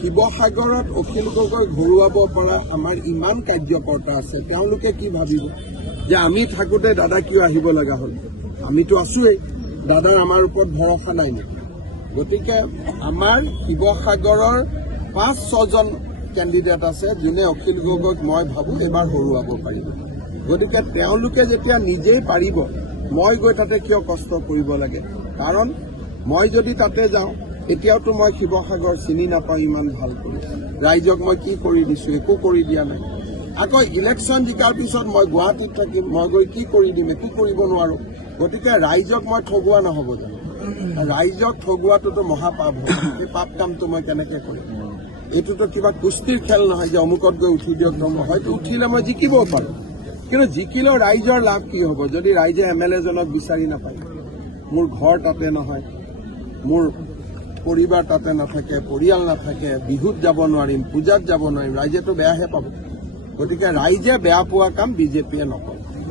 শিৱসাগৰত অখিল গগৈ ঘূৰুৱাব পৰা আমাৰ ইমান কাৰ্যকৰ্তা আছে, তেওঁলোকে কি ভাবিব যে আমি থাকোঁতে দাদা কিয় আহিব লগা হ'ল? আমিতো আছোৱেই, দাদাৰ আমাৰ ওপৰত ভৰসা নাই নেকি? গতিকে আমাৰ শিৱসাগৰৰ ৫-৬জন কেণ্ডিডেট আছে যোনে অখিল গগৈক মই ভাবোঁ এবাৰ হৰুৱাব পাৰিব। গতিকে তেওঁলোকে যেতিয়া নিজেই পাৰিব, মই গৈ তাতে কিয় কষ্ট কৰিব লাগে? কাৰণ মই যদি তাতে যাওঁ, এতিয়াওতো মই শিৱসাগৰ চিনি নাপাওঁ ইমান ভাল কৰি। ৰাইজক মই কি কৰি দিছোঁ? একো কৰি দিয়া নাই। আকৌ ইলেকশ্যন জিকাৰ পিছত মই গুৱাহাটীত থাকিম, মই গৈ কি কৰি দিম? একো কৰিব নোৱাৰোঁ। গতিকে ৰাইজক মই ঠগোৱা নহ'ব জানো? ৰাইজক ঠগোৱাটোতো মহাপাপ হ'ব। সেই পাপ কামটো মই কেনেকৈ কৰিম? এইটোতো কিবা কুস্তিৰ খেল নহয় যে অমুকত গৈ উঠি দিয়ক। হয়তো উঠিলে মই জিকিবও পাৰোঁ, কিন্তু জিকিলেও ৰাইজৰ লাভ কি হ'ব যদি ৰাইজে MLA জনক বিচাৰি নাপায়? মোৰ ঘৰ তাতে নহয়, মোৰ পৰিবাৰ তাতে নাথাকে, পৰিয়াল নাথাকে, বিহুত যাব নোৱাৰিম, পূজাত যাব নোৱাৰিম, ৰাইজেতো বেয়াহে পাব। গতিকে ৰাইজে বেয়া পোৱা কাম বিজেপিয়ে নকৰে।